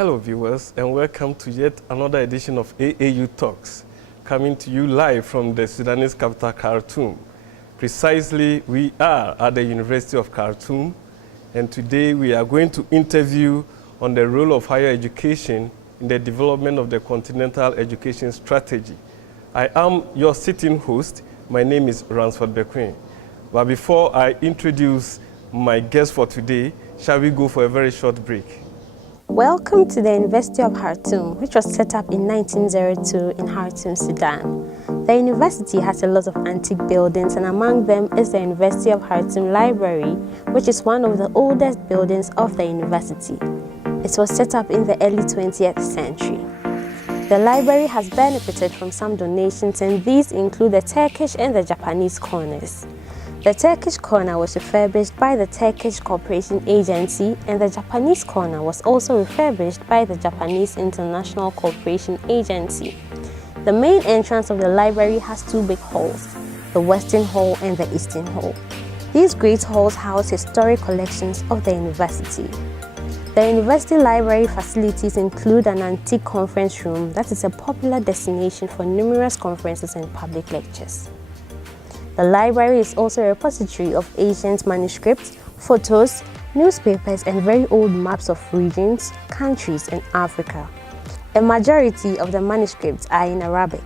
Hello viewers, and welcome to yet another edition of AAU Talks, coming to you live from the Sudanese capital Khartoum. Precisely, we are at the University of Khartoum, and today we are going to interview on the role of higher education in the development of the Continental Education Strategy. I am your sitting host. My name is Ransford Bekoe. But before I introduce my guest for today, shall we go for a very short break? Welcome to the University of Khartoum, which was set up in 1902 in Khartoum, Sudan. The university has a lot of antique buildings, and among them is the University of Khartoum Library, which is one of the oldest buildings of the university. It was set up in the early 20th century. The library has benefited from some donations, and these include the Turkish and the Japanese corners. The Turkish corner was refurbished by the Turkish Cooperation Agency, and the Japanese corner was also refurbished by the Japanese International Cooperation Agency. The main entrance of the library has two big halls, the Western Hall and the Eastern Hall. These great halls house historic collections of the university. The university library facilities include an antique conference room that is a popular destination for numerous conferences and public lectures. The library is also a repository of ancient manuscripts, photos, newspapers, and very old maps of regions, countries, and Africa. A majority of the manuscripts are in Arabic.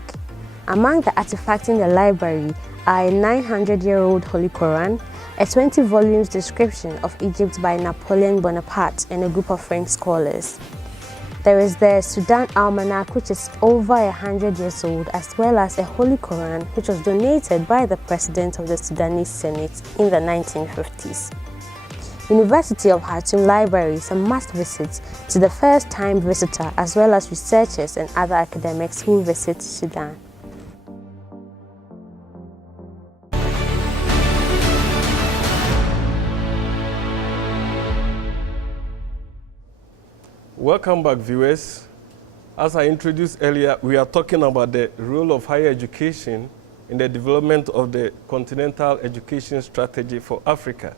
Among the artifacts in the library are a 900-year-old Holy Quran, a 20-volume description of Egypt by Napoleon Bonaparte and a group of French scholars. There is the Sudan Almanac, which is over 100 years old, as well as a Holy Quran, which was donated by the President of the Sudanese Senate in the 1950s. University of Khartoum Library is a must-visit to the first-time visitor, as well as researchers and other academics who visit Sudan. Welcome back, viewers. As I introduced earlier, we are talking about the role of higher education in the development of the Continental Education Strategy for Africa.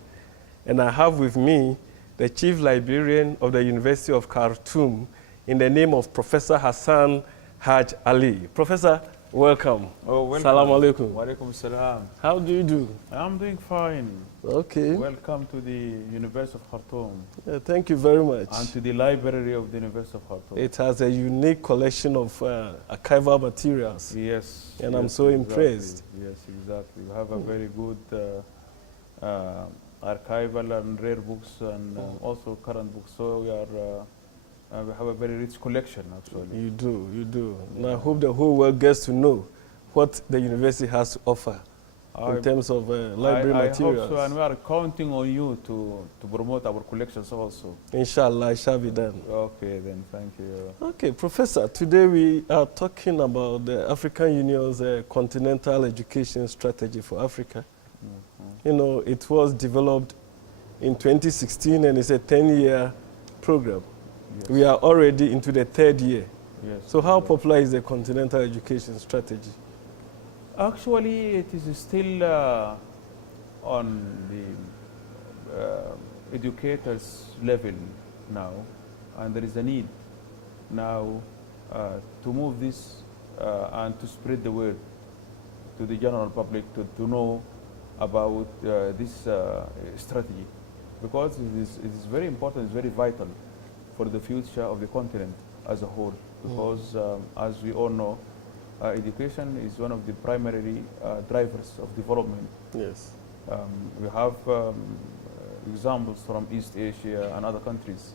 And I have with me the Chief Librarian of the University of Khartoum in the name of Professor Hassan Haj Ali. Professor, welcome. Oh, welcome. Salam alaikum. Wa alaikum salam. How do you do? I'm doing fine. Okay. Welcome to the University of Khartoum. Thank you very much. And to the library of the University of Khartoum. It has a unique collection of archival materials. Yes. And yes, I'm so exactly. impressed. Yes, exactly. We have a very good archival and rare books and also current books. So we have a very rich collection, actually. You do, you do. And I hope the whole world gets to know what the university has to offer in terms of library materials. I hope so, and we are counting on you to promote our collections also. Inshallah, it shall be done. Okay, then, thank you. Okay, Professor, today we are talking about the African Union's Continental Education Strategy for Africa. You know, it was developed in 2016 and it's a 10-year program. Yes. We are already into the third year. Yes. So how popular is the Continental Education Strategy? Actually, it is still on the educators' level now, and there is a need now to move this and to spread the word to the general public to know about this strategy, because it is very important, it's very vital for the future of the continent as a whole, because as we all know, education is one of the primary drivers of development. Yes. We have examples from East Asia and other countries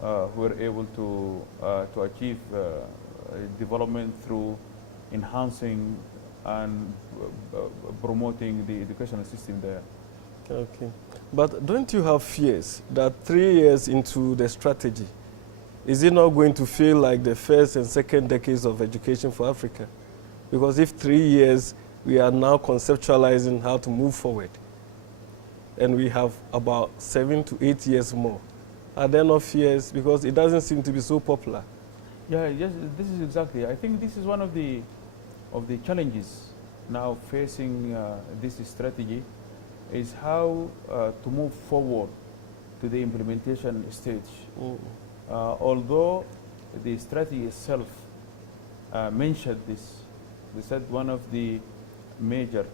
who are able to achieve development through enhancing and promoting the educational system there. Okay. But don't you have fears that 3 years into the strategy, is it not going to feel like the first and second decades of education for Africa? Because if 3 years, we are now conceptualizing how to move forward, and we have about 7 to 8 years more, are there no fears? Because it doesn't seem to be so popular. Yeah, yes, this is exactly. I think this is one of the challenges now facing this strategy, is how to move forward to the implementation stage. Although the strategy itself mentioned this, they said one of the major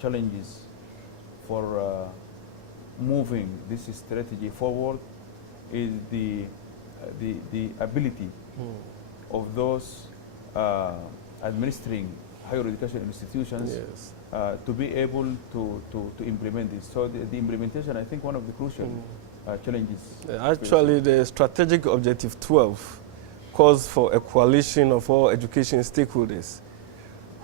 challenges for moving this strategy forward is the ability of those administering higher education institutions Yes. to be able to implement this. So the implementation, I think, one of the crucial challenges. Actually, the strategic objective 12 calls for a coalition of all education stakeholders.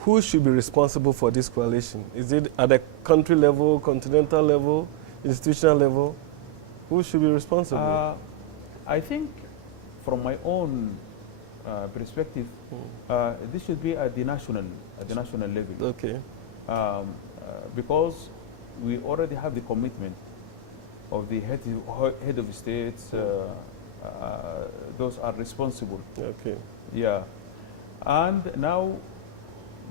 Who should be responsible for this coalition? Is it at the country level, continental level, institutional level? Who should be responsible? I think, from my own perspective, this should be at the national level. Okay. Because we already have the commitment of the head of states. Those are responsible. Okay. Yeah, and now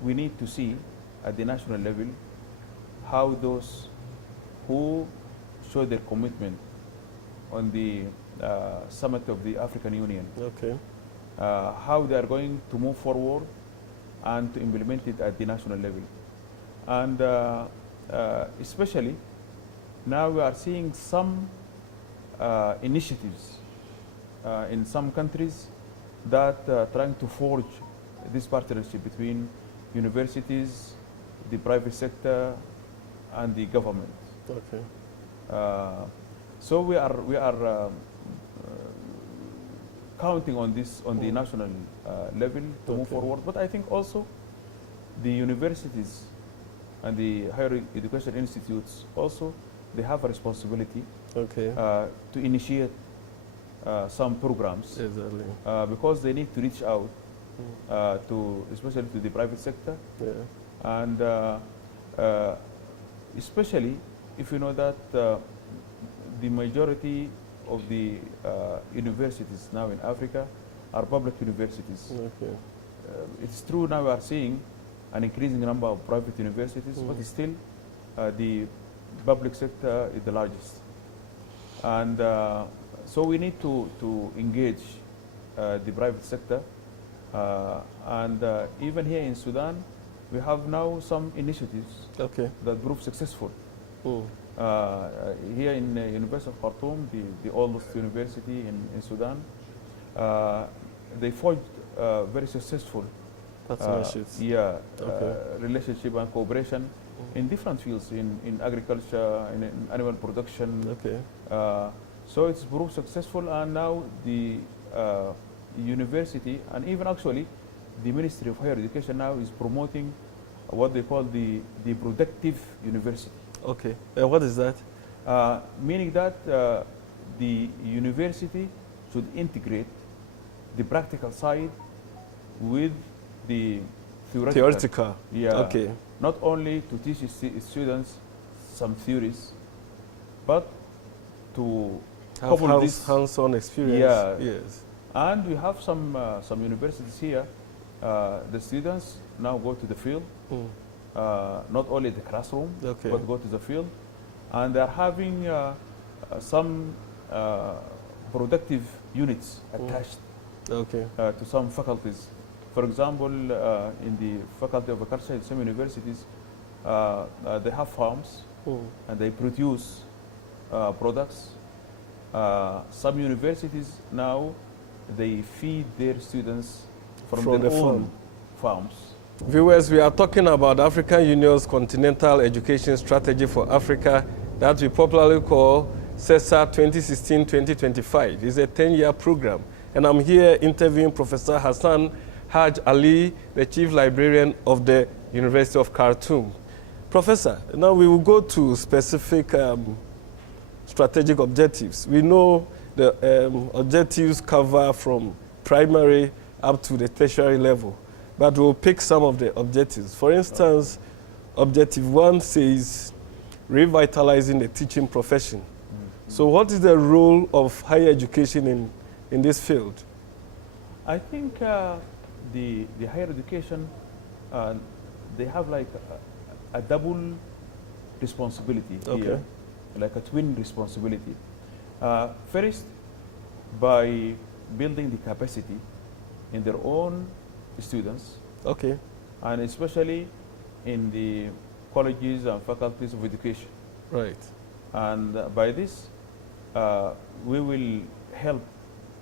we need to see at the national level how those who show their commitment on the summit of the African Union, Okay. how they are going to move forward and to implement it at the national level. And especially now we are seeing some initiatives in some countries that are trying to forge this partnership between universities, the private sector, and the government. Okay. So we are counting on this on the national level to move forward. But I think also the universities and the higher education institutes also, they have a responsibility Okay. to initiate some programs, Exactly. because they need to reach out to, especially to the private sector, Yeah. and especially if you know that the majority of the universities now in Africa are public universities. Okay. It's true now we are seeing an increasing number of private universities, but still the public sector is the largest. And so we need to engage the private sector. And even here in Sudan, we have now some initiatives Okay. that prove successful. Mm. Here in the University of Khartoum, the oldest university in Sudan, they forged very successful Partnerships. Okay. relationship and cooperation in different fields, in agriculture, in animal production. Okay. So it's proved successful, and now the university, and even actually the Ministry of Higher Education now is promoting what they call the productive university. Okay. What is that? Meaning that the university should integrate the practical side with the theoretical. Yeah. Okay. Not only to teach its students some theories, but to Have couple this. hands-on experience. Yeah. Yes. And we have some universities here. The students now go to the field, not only the classroom, Okay. but go to the field, and they're having some productive units attached Okay. to some faculties. For example, in the faculty of agriculture in some universities, they have farms and they produce products. Some universities now, they feed their students from From their the own farms. Viewers, we are talking about African Union's Continental Education Strategy for Africa that we popularly call CESA 2016-2025. It's a 10-year program. And I'm here interviewing Professor Hassan Haj Ali, the Chief Librarian of the University of Khartoum. Professor, now we will go to specific strategic objectives. We know the objectives cover from primary up to the tertiary level, but we'll pick some of the objectives. For instance, Objective 1 says revitalizing the teaching profession. So what is the role of higher education in this field? I think the higher education, they have like a double responsibility here, like a twin responsibility. First, by building the capacity in their own students, Okay. and especially in the colleges and faculties of education. Right. And by this, we will help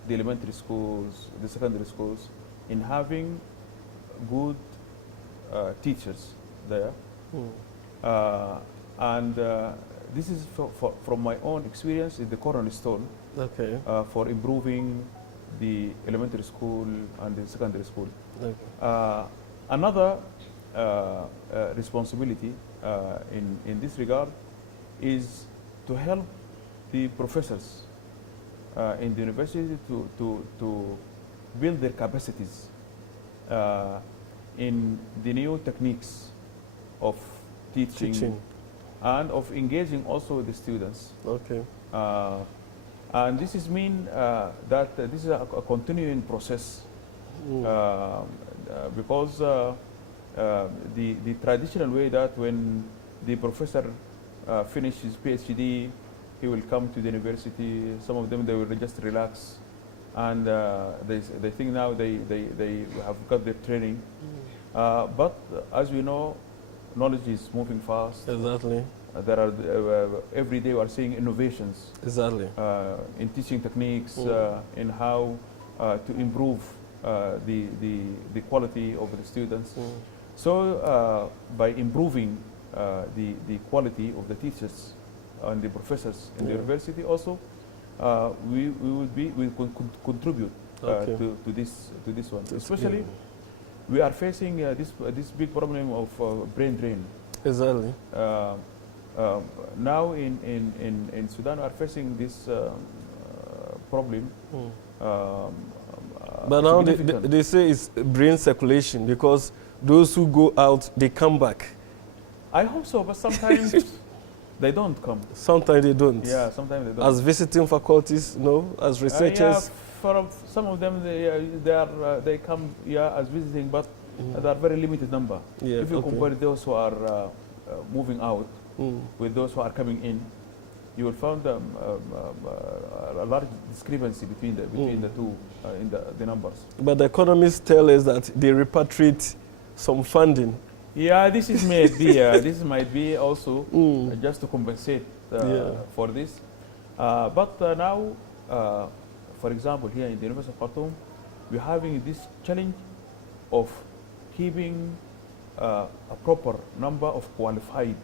the elementary schools, the secondary schools, in having good teachers there. And this is from my own experience in the cornerstone Okay. for improving the elementary school and the secondary school. Okay. Another responsibility in this regard is to help the professors in the university to build their capacities in the new techniques of teaching and of engaging also the students. Okay. And this is mean that this is a continuing process because the traditional way that when the professor finishes PhD, he will come to the university. Some of them, they will just relax, and they think now they have got their training. But as we know, knowledge is moving fast. Exactly. There are every day we are seeing innovations. Exactly. In teaching techniques, in how to improve the quality of the students. So by improving the quality of the teachers and the professors in the university, also we could contribute to this one. That's especially good. we are facing this big problem of brain drain. Exactly. Now in Sudan we are facing this problem. But now they say it's brain circulation because those who go out, they come back. I hope so, but sometimes they don't come. Sometimes they don't. Yeah, sometimes they don't. As visiting faculties, no, as researchers. For some of them, they come as visiting, but they are very limited number. Yeah, if you compare those who are moving out with those who are coming in, you will find a large discrepancy between the two in the numbers. But the economists tell us that they repatriate some funding. Yeah, this is this might be also just to compensate for this. But now, for example, here in the University of Khartoum, we're having this challenge of keeping a proper number of qualified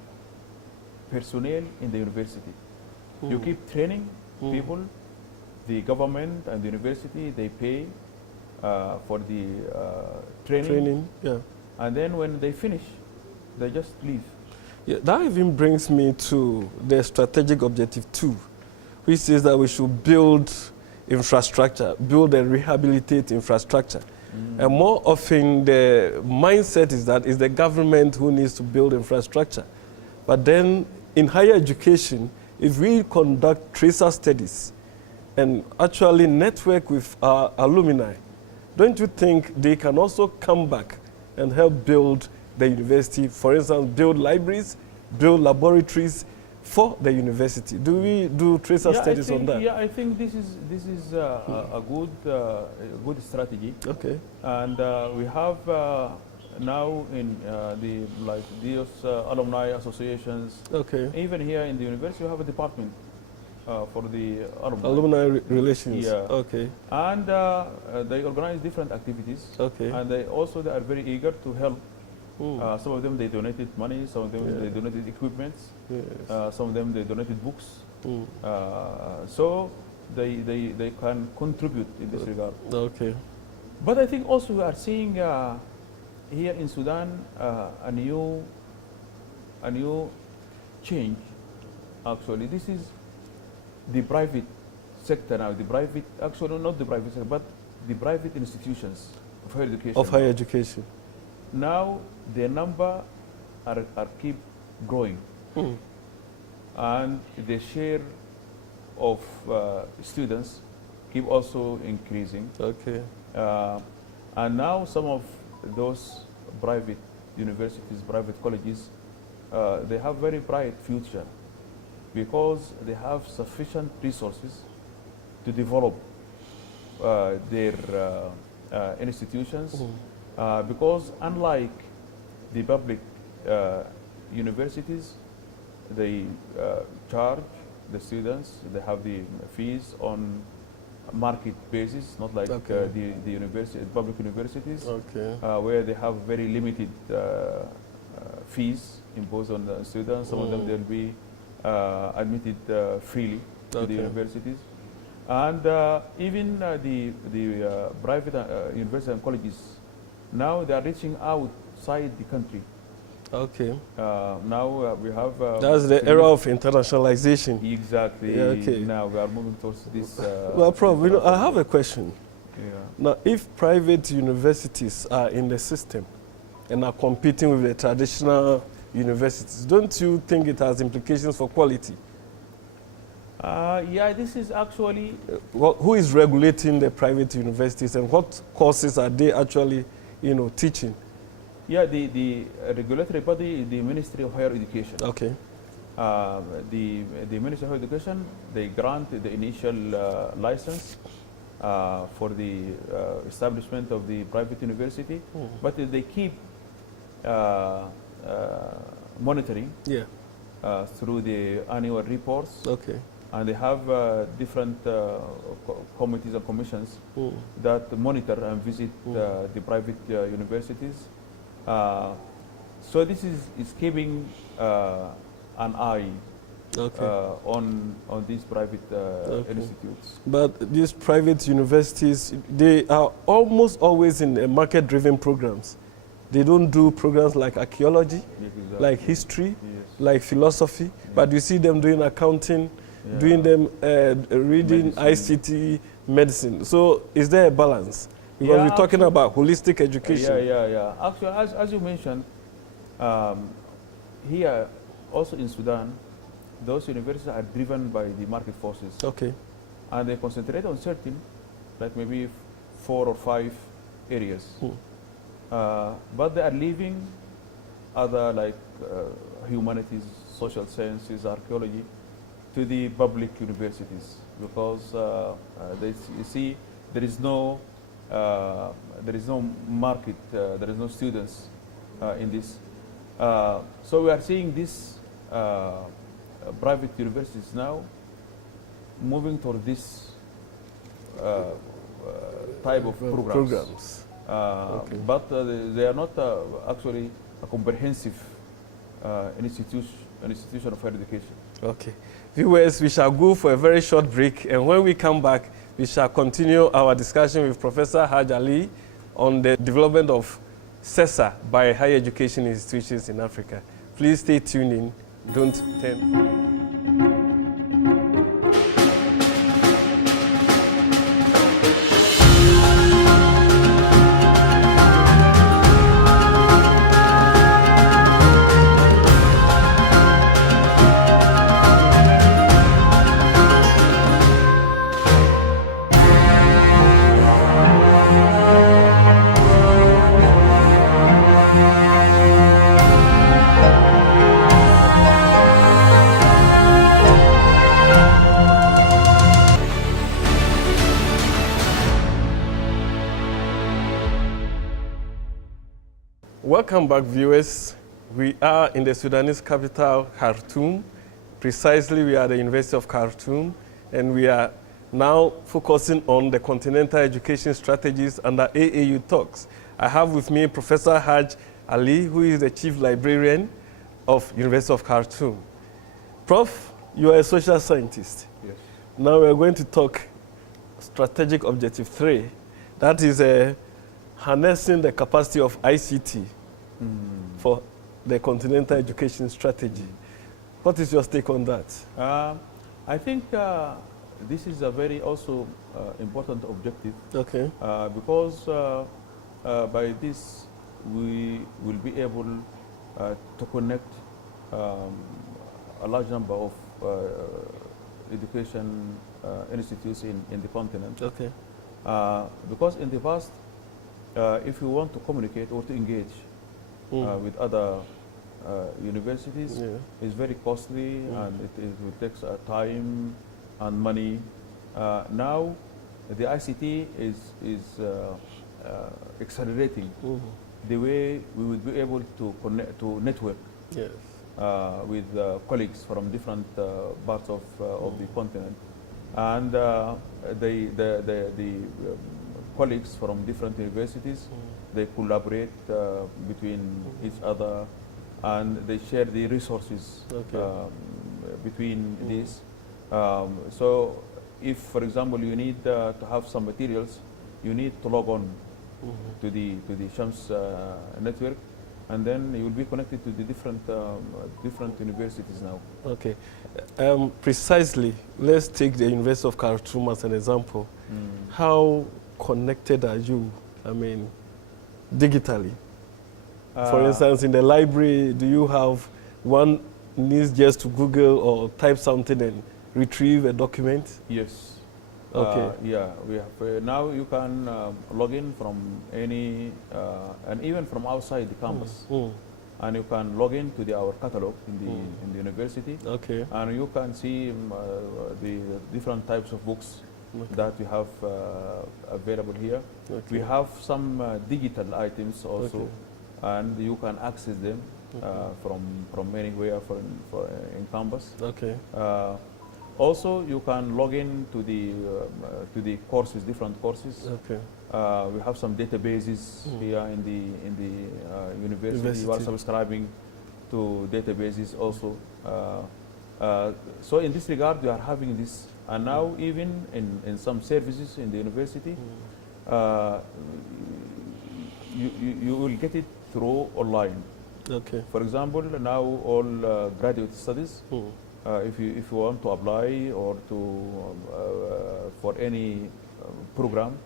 personnel in the university. You keep training people, the government and the university, they pay for the training. Yeah. And then when they finish, they just leave. Yeah, that even brings me to the strategic objective 2, which says that we should build infrastructure, build and rehabilitate infrastructure. And more often the mindset is that it's the government who needs to build infrastructure. But then in higher education, if we conduct tracer studies and actually network with our alumni, don't you think they can also come back and help build the university? For instance, build libraries, build laboratories for the university. Do we do tracer studies on that? Yeah, I think this is a good strategy. Okay. And we have now in these alumni associations. Okay. Even here in the university, we have a department for the alumni. Alumni relations. Yeah. Okay. And they organize different activities. Okay. And they are very eager to help. Some of them they donated money. Some of them they donated equipment. Yes. Some of them they donated books. So they can contribute in this regard. Okay. But I think also we are seeing here in Sudan a new change. Actually, this is the private sector now. Actually not the private sector, but the private institutions of higher education. Of higher education. Now their number are keep growing, and the share of students keep also increasing. Okay. And now some of those private universities, private colleges, they have very bright future because they have sufficient resources to develop their institutions, because unlike the public universities, they charge the students, they have the fees on market basis, not like the university, public universities, where they have very limited fees imposed on the students. Some of them they'll be admitted freely to the universities, and even the private universities and colleges now they are reaching outside the country. Okay. Now we have. That's the era of internationalization. Exactly. Yeah, okay. Now we are moving towards this. Well, Prof, you know, I have a question. Yeah. Now, if private universities are in the system and are competing with the traditional universities, don't you think it has implications for quality? Yeah, this is actually. Who is regulating the private universities, and what courses are they actually, you know, teaching? Yeah, the regulatory body is the Ministry of Higher Education. Okay. The Ministry of Higher Education, they grant the initial license for the establishment of the private university, but they keep monitoring through the annual reports. Okay. And they have different committees and commissions that monitor and visit the private universities. So this is keeping an eye on these private institutes. But these private universities, they are almost always in market-driven programs. They don't do programs like archaeology, like history, like philosophy, but you see them doing accounting, doing them reading ICT, medicine. So is there a balance? Because we're talking about holistic education. Yeah. Actually, as you mentioned, here also in Sudan, those universities are driven by the market forces. Okay. And they concentrate on certain, like maybe 4 or 5 areas. But they are leaving other like humanities, social sciences, archaeology to the public universities, because you see there is no market, there is no students in this. So we are seeing these private universities now moving toward this type of programs. But they are not actually a comprehensive institution of higher education. Okay. Viewers, we shall go for a very short break, and when we come back, we shall continue our discussion with Professor Haj Ali on the development of CESA by higher education institutions in Africa. Please stay tuned in. Don't turn. Welcome back, viewers. We are in the Sudanese capital, Khartoum. Precisely, we are at the University of Khartoum, and we are now focusing on the continental education strategies under AAU talks. I have with me Professor Haj Ali, who is the Chief Librarian of University of Khartoum. Prof, you are a social scientist. Yes. Now we are going to talk strategic objective 3. That is harnessing the capacity of ICT for the continental education strategy. What is your take on that? I think this is a very also important objective. Okay. Because by this we will be able to connect a large number of education institutes in the continent. Okay. Because in the past, if you want to communicate or to engage with other universities, it's very costly and it will take time and money. Now, the ICT is accelerating the way we would be able to connect, to network Yes. with colleagues from different parts of the continent, and the colleagues from different universities, they collaborate between each other, and they share the resources between these. So if, for example, you need to have some materials, you need to log on to the Shams network, and then you will be connected to the different universities now. Okay. Precisely, let's take the University of Khartoum as an example. How connected are you, I mean, digitally? For instance, in the library, do you have one needs just to Google or type something and retrieve a document? Yes. Okay. Yeah, we have now you can log in from any and even from outside the campus, and you can log in to our catalog in the university. Okay. And you can see the different types of books that we have available here. Okay. We have some digital items also, and you can access them from anywhere in campus. Okay. Also, you can log in to the courses, different courses. Okay. We have some databases here in the university. You are subscribing to databases also. So in this regard, we are having this, and now even in some services in the university, you will get it through online. Okay. For example, now all graduate studies. If you want to apply or for any program,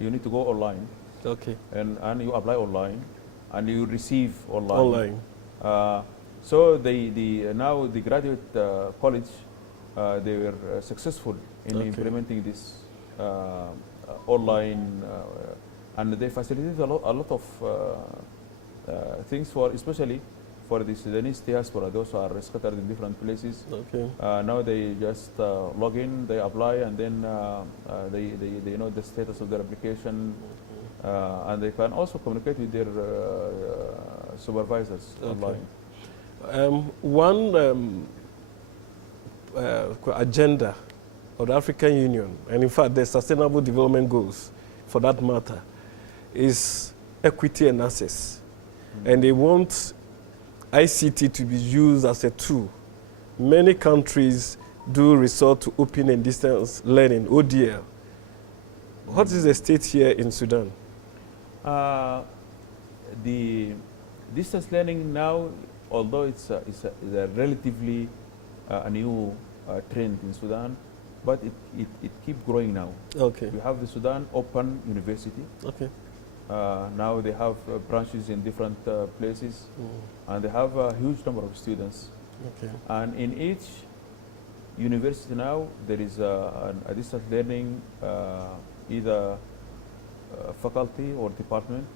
you need to go online. Okay. And you apply online, and you receive online. So now the graduate college, they were successful in implementing this online, and they facilitated a lot of things for, especially for the Sudanese diaspora. Those are scattered in different places. Okay. Now they just log in, they apply, and then they know the status of their application, and they can also communicate with their supervisors online. One agenda of the African Union, and in fact the Sustainable Development Goals for that matter, is equity and access. And they want ICT to be used as a tool. Many countries do resort to open and distance learning, ODL. What is the state here in Sudan? The distance learning now, although it's a relatively a new trend in Sudan, but it keeps growing now. Okay. We have the Sudan Open University. Okay. Now they have branches in different places, and they have a huge number of students. Okay. And in each university now, there is a distance learning, either faculty or department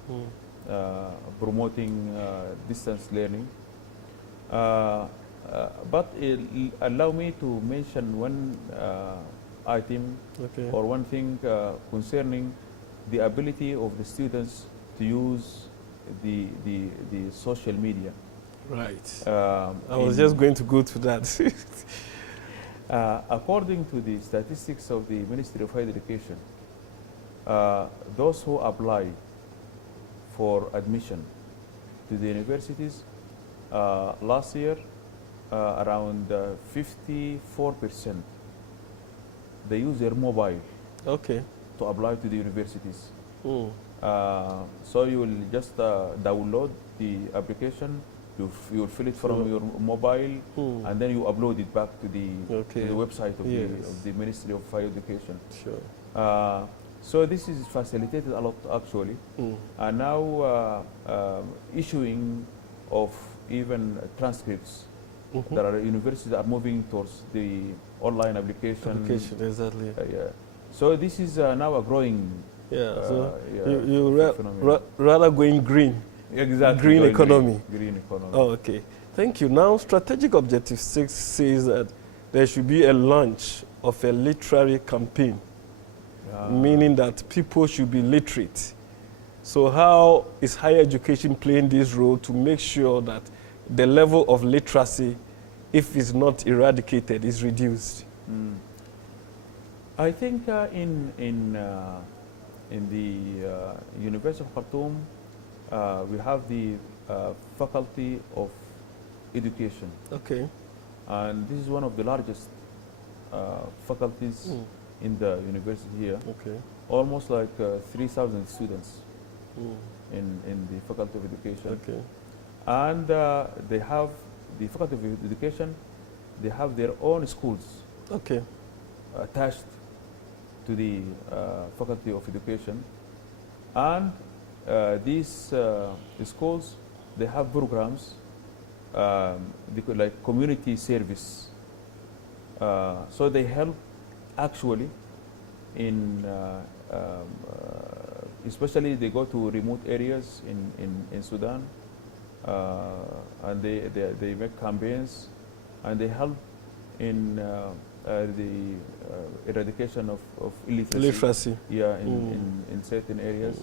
promoting distance learning. But allow me to mention one item or one thing concerning the ability of the students to use the social media. Right. I was just going to go to that. According to the statistics of the Ministry of Higher Education, those who apply for admission to the universities last year, around 54%, they use their mobile to apply to the universities. So you will just download the application, you will fill it from your mobile, and then you upload it back to the website of the Ministry of Higher Education. Sure. So this is facilitated a lot actually, and now issuing of even transcripts. There are universities that are moving towards the online application. Exactly. So this is now a growing. So you rather going green. Exactly. Green economy. Green economy. Oh, okay. Thank you. Now, Strategic Objective 6 says that there should be a launch of a literary campaign meaning that people should be literate. So how is higher education playing this role to make sure that the level of literacy, if it's not eradicated, is reduced? I think in the University of Khartoum, we have the Faculty of Education. Okay. And this is one of the largest faculties in the university here. Okay. Almost like 3,000 students in the Faculty of Education. Okay. And they have, the Faculty of Education, they have their own schools. Okay. Attached to the Faculty of Education. And these schools, they have programs like community service. So they help actually in, especially they go to remote areas in Sudan, and they make campaigns, and they help in the eradication of illiteracy. Yeah, in certain areas.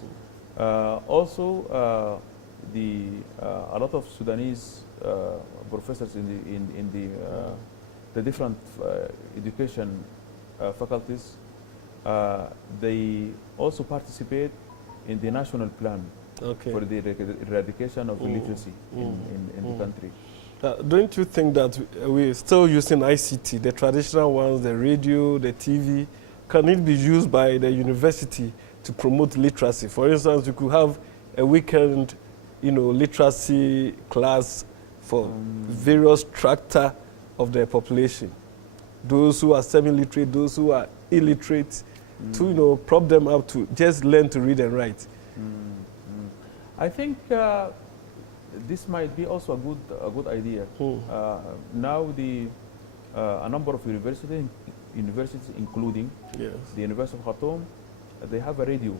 Also, a lot of Sudanese professors in the different education faculties, they also participate in the national plan for the eradication of illiteracy in the country. Don't you think that we're still using ICT, the traditional ones, the radio, the TV? Can it be used by the university to promote literacy? For instance, you could have a weekend, literacy class for various strata of the population. Those who are semi-literate, those who are illiterate, to prop them up to just learn to read and write. I think this might be also a good idea. Now a number of universities, including the University of Khartoum, they have a radio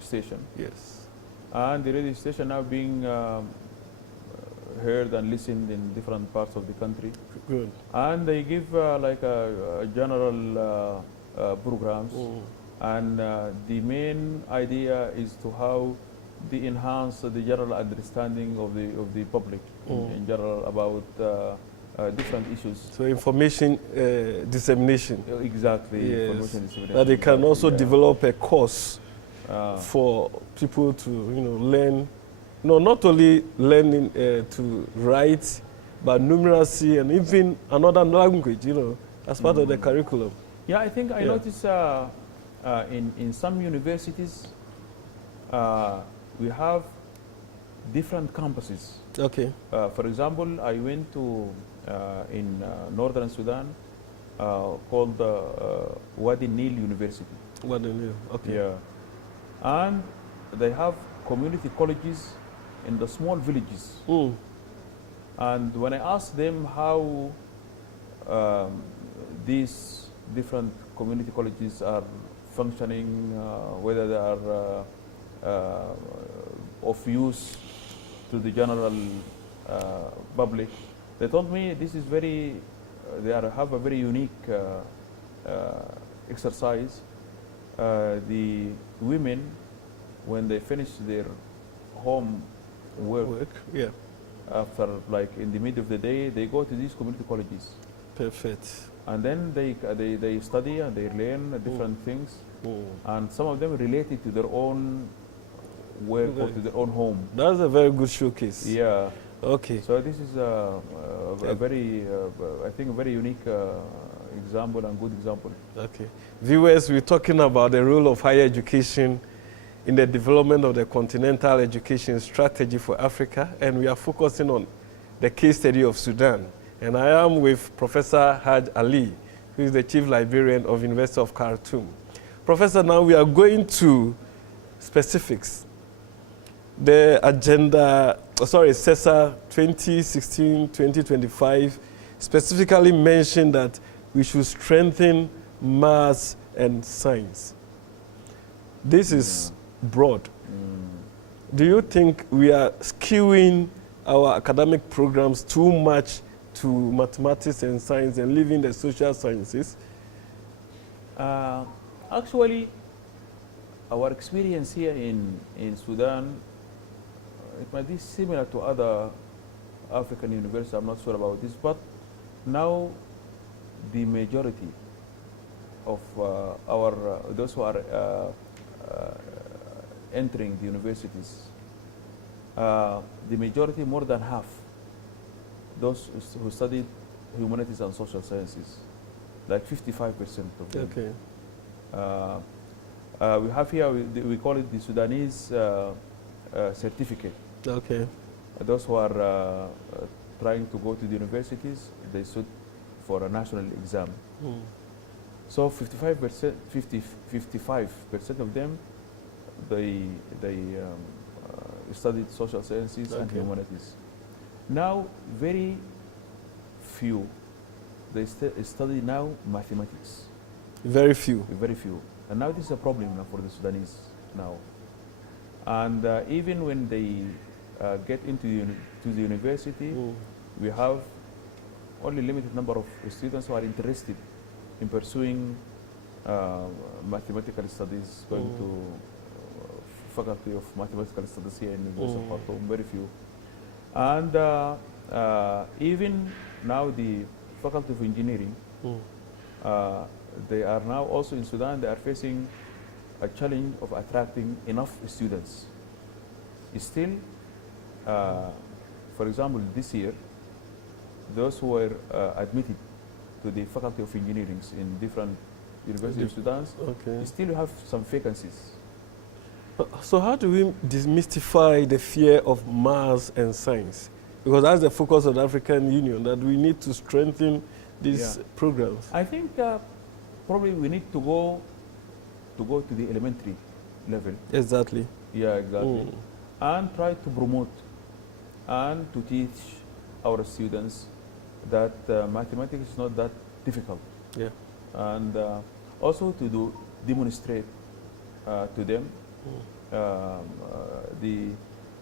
station. Yes. And the radio station now being heard and listened in different parts of the country. Good. And they give like a general programs. And the main idea is to how they enhance the general understanding of the public in general about different issues. So information dissemination. Exactly. Yes. Information dissemination. But they can also develop a course for people to learn. No, not only learning to write, but numeracy and even another language, as part of the curriculum. Yeah, I think I noticed in some universities we have different campuses. Okay. For example, I went to in northern Sudan called Wadi Nil University. Wadi Nil. Okay. Yeah, and they have community colleges in the small villages. And when I asked them how these different community colleges are functioning, whether they are of use to the general public, they told me this is very, have a very unique exercise. The women, when they finish their home work, after like in the middle of the day, they go to these community colleges. Perfect. And then they study and they learn different things, and some of them related to their own work or to their own home. That's a very good showcase. Yeah. Okay. So this is a very, I think, a very unique example and good example. Okay. Viewers, we're talking about the role of higher education in the development of the continental education strategy for Africa, and we are focusing on the case study of Sudan. And I am with Professor Haj Ali, who is the Chief Librarian of University of Khartoum. Professor, now we are going to specifics. The agenda, CESA 2016-2025 specifically mentioned that we should strengthen maths and science. This is broad. Do you think we are skewing our academic programs too much to mathematics and science and leaving the social sciences? Actually, our experience here in Sudan, it might be similar to other African universities. I'm not sure about this, but now the majority of those who are entering the universities, the majority, more than half, those who studied humanities and social sciences, like 55% of them. Okay. We have here, we call it the Sudanese certificate. Okay. Those who are trying to go to the universities, they stood for a national exam. Mm. So 55% of them, they studied social sciences and Okay. humanities. Now, very few, they study now mathematics. Very few. Very few. And now this is a problem now for the Sudanese now. And even when they get into the university, we have only limited number of students who are interested in pursuing mathematical studies, going to faculty of mathematical studies here in the University of Khartoum, very few. And even now the faculty of engineering, they are now also in Sudan, they are facing a challenge of attracting enough students. Still, for example, this year, those who were admitted to the faculty of engineering in different universities of Sudan, Okay. still have some vacancies. So how do we demystify the fear of maths and science? Because that's the focus of the African Union, that we need to strengthen these programs. I think probably we need to go to the elementary level. Exactly. Yeah, exactly. And try to promote and to teach our students that mathematics is not that difficult. Yeah. And also to demonstrate to them the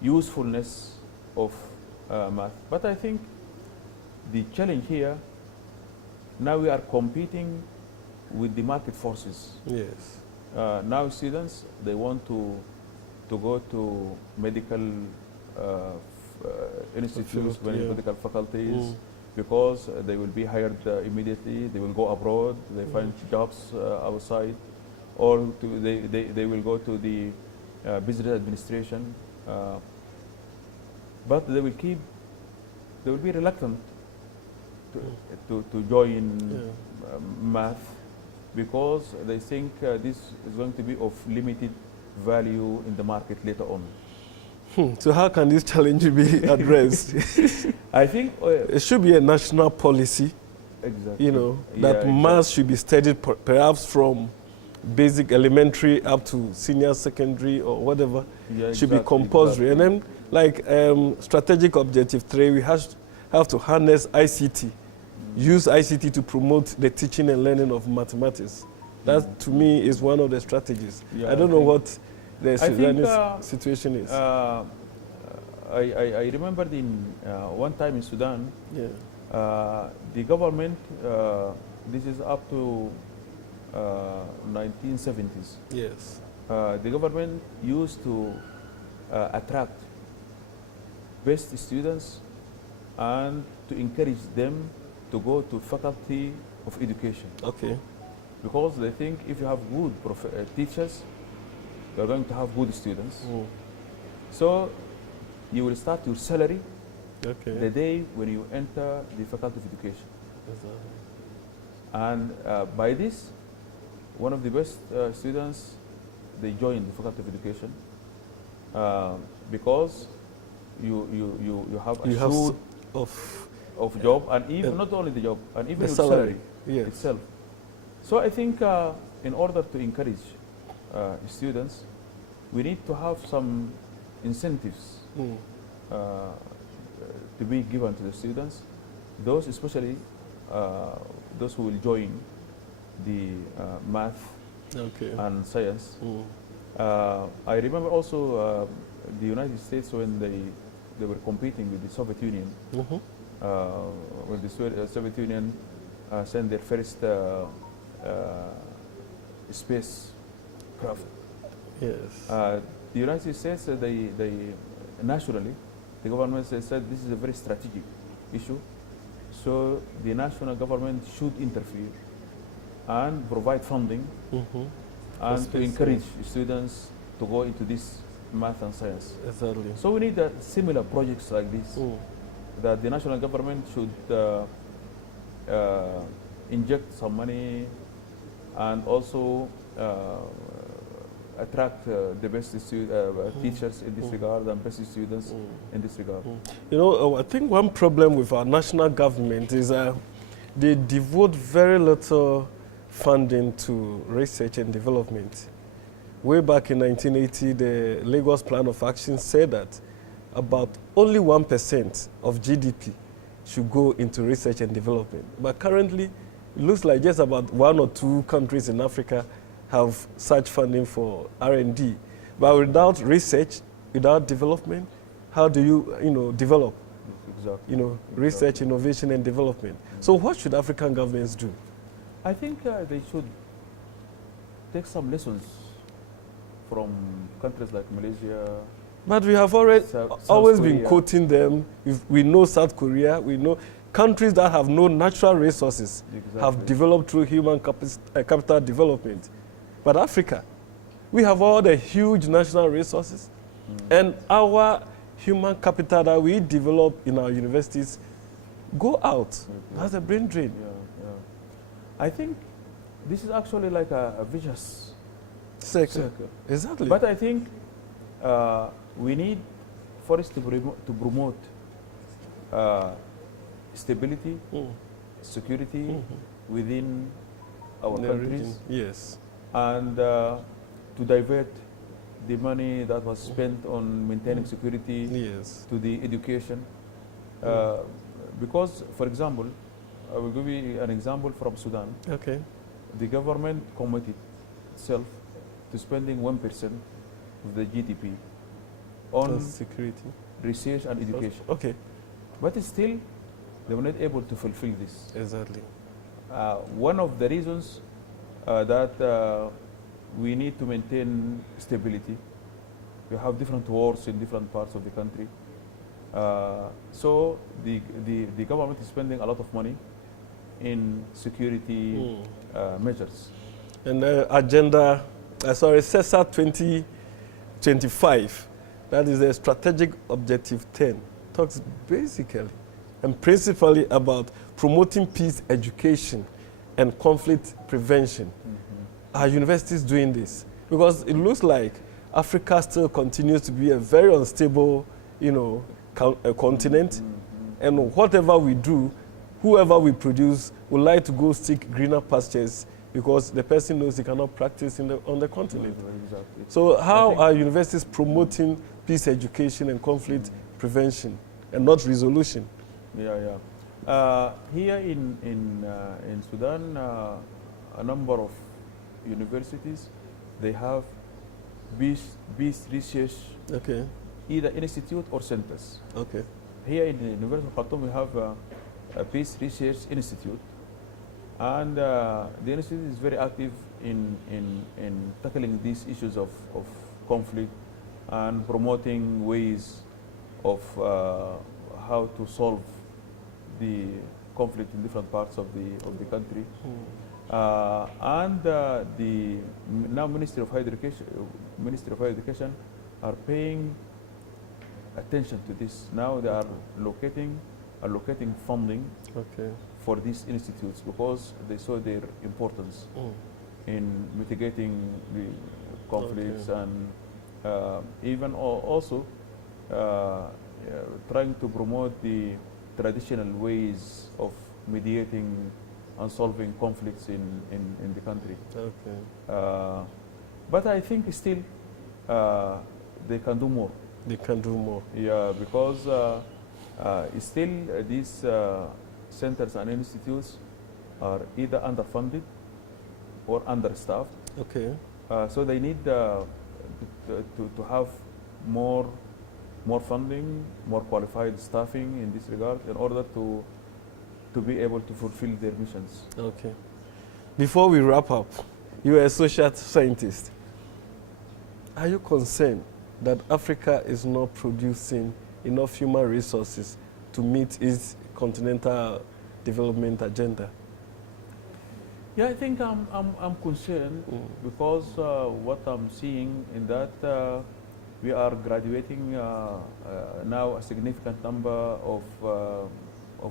usefulness of math. But I think the challenge here, now we are competing with the market forces. Yes. Now students, they want to go to medical institutes, medical faculties, because they will be hired immediately. They will go abroad. They find jobs outside, or they will go to the business administration. But they will be reluctant to join math, because they think this is going to be of limited value in the market later on. So how can this challenge be addressed? I think it should be a national policy. Exactly. You know, that math should be studied perhaps from basic elementary up to senior secondary or whatever. Should be compulsory. And then, like strategic objective 3, we have to harness ICT, use ICT to promote the teaching and learning of mathematics. That, to me, is one of the strategies. I don't know what the Sudanese situation is. I remember in one time in Sudan, the government, this is up to 1970s. Yes. The government used to attract best students and to encourage them to go to faculty of education. Okay. Because they think if you have good teachers, you're going to have good students. So you will start your salary the day when you enter the faculty of education. And by this, one of the best students, they join the faculty of education because you have assured of job, and even not only the job, and even your salary itself. So I think in order to encourage students, we need to have some incentives to be given to the students, those especially those who will join the math and science. I remember also the United States, when they were competing with the Soviet Union, when the Soviet Union sent their first spacecraft. Yes. The United States says they nationally, the government said this is a very strategic issue, so the national government should interfere and provide funding and to encourage students to go into this math and science. Exactly. So we need similar projects like this, that the national government should inject some money and also attract the best teachers in this regard and best students in this regard. You know, I think one problem with our national government is they devote very little funding to research and development. Way back in 1980, the Lagos Plan of Action said that about only 1% of GDP should go into research and development. But currently, it looks like just about 1 or 2 countries in Africa have such funding for R&D. But without research, without development, how do you, develop? Exactly. Research, innovation, and development. So what should African governments do? I think they should take some lessons from countries like Malaysia. But we have already always been Korea. quoting them. We know South Korea. We know countries that have no natural resources have developed through human capital development. But Africa, we have all the huge national resources, and our human capital that we develop in our universities go out. That's a brain drain. I think this is actually like a vicious Circle. circle. Exactly. But I think we need first to promote stability, security within our The countries, region. Yes. and to divert the money that was spent on maintaining security Yes. to the education. Because, for example, I will give you an example from Sudan. Okay. The government committed itself to spending 1% of the GDP on security. research and education. Okay. But still, they were not able to fulfill this. Exactly. One of the reasons that we need to maintain stability. We have different wars in different parts of the country. So the government is spending a lot of money in security measures. And CESA 2025, that is the strategic objective 10, talks basically and principally about promoting peace education and conflict prevention. Are universities doing this? Because it looks like Africa still continues to be a very unstable, continent. And whatever we do, whoever we produce would like to go seek greener pastures because the person knows he cannot practice on the continent. Exactly. So how are universities promoting peace education and conflict prevention and not resolution? Here in Sudan, a number of universities, they have peace research, either institute or centers. Okay. Here in the University of Khartoum, we have a Peace Research Institute, and the institute is very active in tackling these issues of conflict and promoting ways of how to solve the conflict in different parts of the country. And the now Ministry of Higher Education are paying attention to this. Now they are allocating funding for these institutes because they saw their importance in mitigating the conflicts and even also trying to promote the traditional ways of mediating and solving conflicts in the country. But I think still they can do more. They can do more. Yeah, because still these centers and institutes are either underfunded or understaffed. Okay. So they need to have more funding, more qualified staffing in this regard in order to be able to fulfill their missions. Okay. Before we wrap up, You are a social scientist. Are you concerned that Africa is not producing enough human resources to meet its continental development agenda? Yeah, I think I'm concerned because what I'm seeing in that we are graduating now a significant number of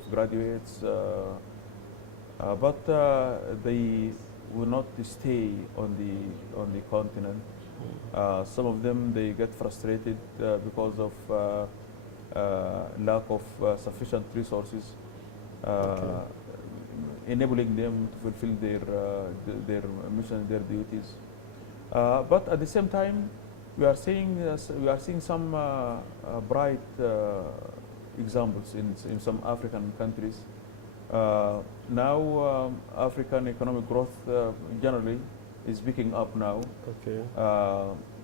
graduates, but they will not stay on the continent. Some of them they get frustrated because of lack of sufficient resources. Enabling them to fulfill their mission, their duties. But at the same time, we are seeing some bright examples in some African countries. Now, African economic growth generally is picking up now. Okay.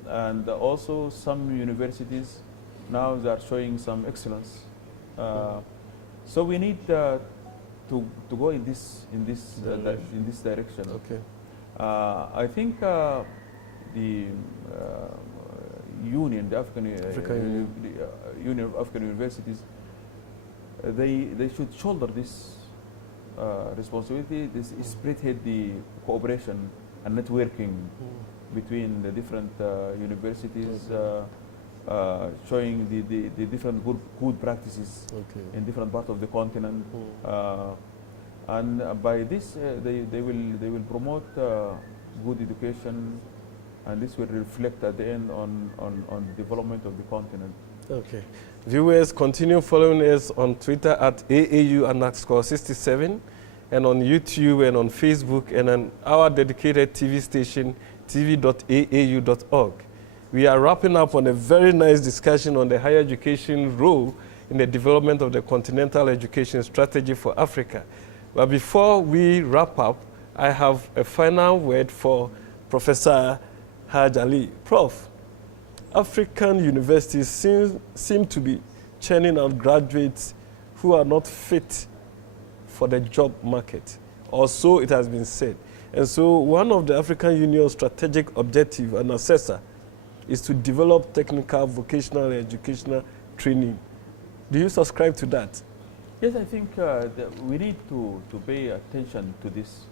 And also some universities now they are showing some excellence. So we need to go in this direction. Okay. I think the union, the African Union of African Universities, they should shoulder this responsibility. This spearhead the cooperation and networking between the different universities, showing the different good practices in different parts of the continent, and by this they will promote good education, and this will reflect at the end on the development of the continent. Okay. Viewers, continue following us on Twitter at AAU_67 and on YouTube and on Facebook and on our dedicated TV station, tv.aau.org. We are wrapping up on a very nice discussion on the higher education role in the development of the continental education strategy for Africa. But before we wrap up, I have a final word for Professor Haj Ali. Prof, African universities seem to be churning out graduates who are not fit for the job market, or so it has been said. And so one of the African Union's strategic objectives and CESA is to develop technical, vocational, and educational training. Do you subscribe to that? Yes, I think we need to pay attention to this.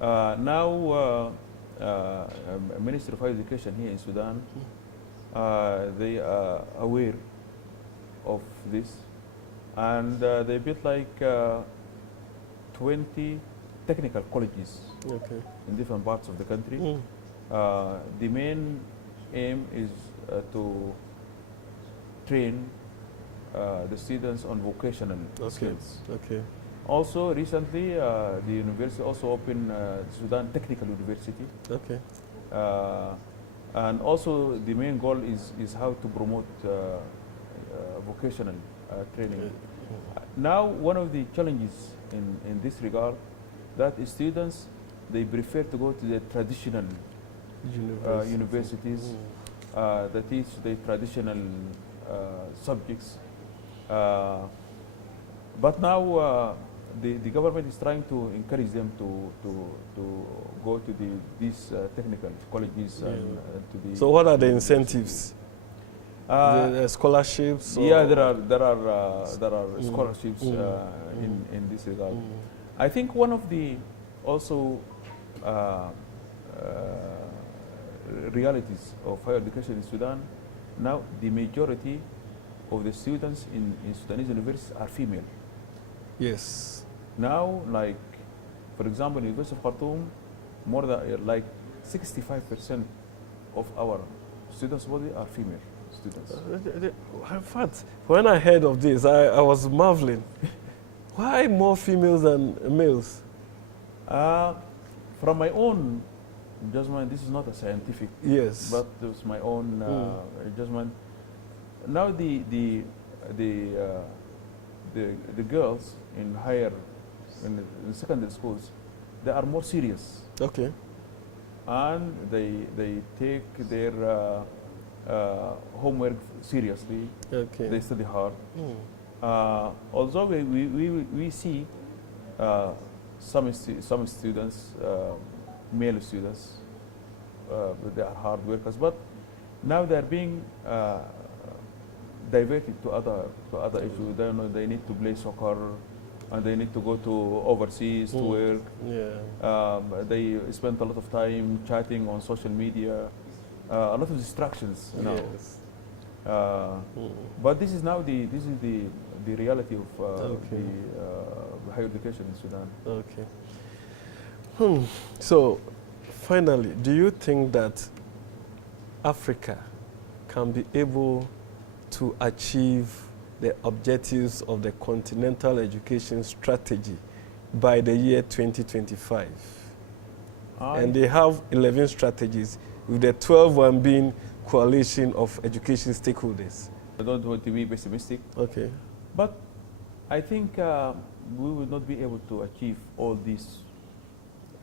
Now, Ministry of Higher Education here in Sudan, they are aware of this, and they built like 20 technical colleges in different parts of the country. The main aim is to train the students on vocational skills. Also, recently, the university also opened Sudan Technical University. And also, the main goal is how to promote vocational training. Now, one of the challenges in this regard, that is students, they prefer to go to the traditional universities that teach the traditional subjects. But now the government is trying to encourage them to go to these technical colleges. And to the so what are the incentives? The scholarships? Yeah, there are scholarships in this regard. I think one of the also realities of higher education in Sudan, now the majority of the students in Sudanese universities are female. Yes. Now, like, for example, in the University of Khartoum, more than like 65% of our students' body are female students. In fact, when I heard of this, I was marveling. Why more females than males? From my own judgment, this is not a scientific, but it was my own judgment. Now the girls in in secondary schools, they are more serious. And they take their homework seriously. They study hard. Although we see some students male students. They are hard workers, but now they are being diverted to other issues. They know they need to play soccer, and they need to go to overseas to work. Yeah. They spend a lot of time chatting on social media. A lot of distractions now. Yes. But this is now the reality of the higher education in Sudan. Okay. So, finally, do you think that Africa can be able to achieve the objectives of the Continental Education Strategy by the year 2025? And they have 11 strategies, with the 12th one being coalition of education stakeholders. I don't want to be pessimistic. Okay. But I think we will not be able to achieve all these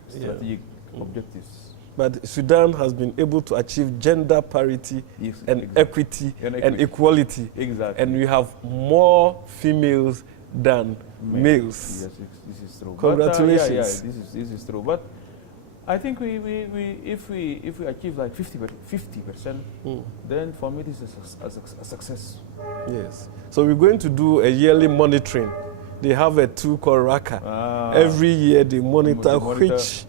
strategic objectives. But Sudan has been able to achieve gender parity and exactly. equity and equality. Exactly. And we have more females than males. Yes, this is true. Congratulations. But, this is true. But I think if we achieve like 50%, then for me this is a success. Yes. So we're going to do a yearly monitoring. They have a tool called Raka. Every year they monitor which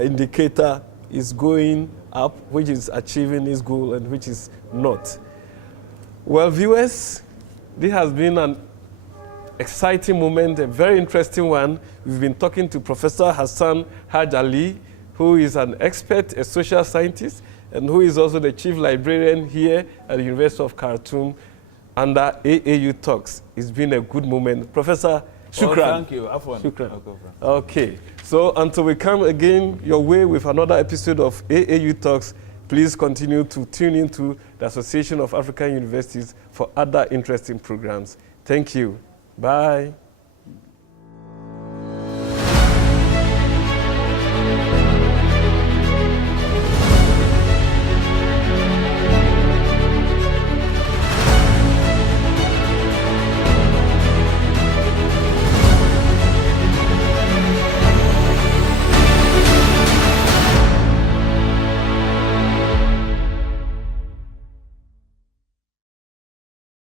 indicator is going up, which is achieving its goal, and which is not. Well, viewers, this has been an exciting moment, a very interesting one. We've been talking to Professor Hassan Haj Ali, who is an expert, a social scientist, and who is also the chief librarian here at the University of Khartoum under AAU Talks. It's been a good moment. Professor, shukran. Oh, thank you. Afwan. Shukran. Okay. So until we come again your way with another episode of AAU Talks, please continue to tune into the Association of African Universities for other interesting programs. Thank you. Bye.